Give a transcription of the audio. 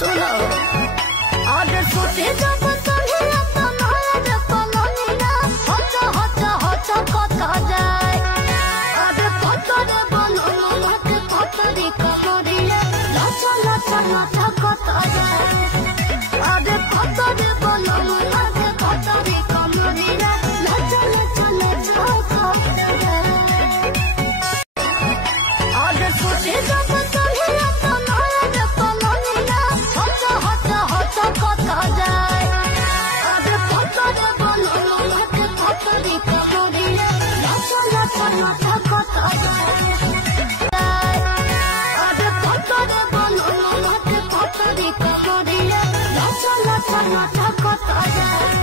सुनो आज सोचे जब तोहिया तो नया पलनिया हचा हचा हचा कथा जाए आज पतरे बनल मत पतरी कमरिया लाचा लाचा लाचा कथा जाए आज पतरे बनल मत पतरी कमरिया लाचा लाचा लाचा कथा जाए आज सोचे जब तोहिया तो नया पलनिया हचा हचा हचा कथा जाए आज पतरे बनल मत पतरी कमरिया लाचा लाचा लाचा कथा जाए आज पतरे बनल मत पतरी कमरिया लाचा लाचा लाचा कथा जाए।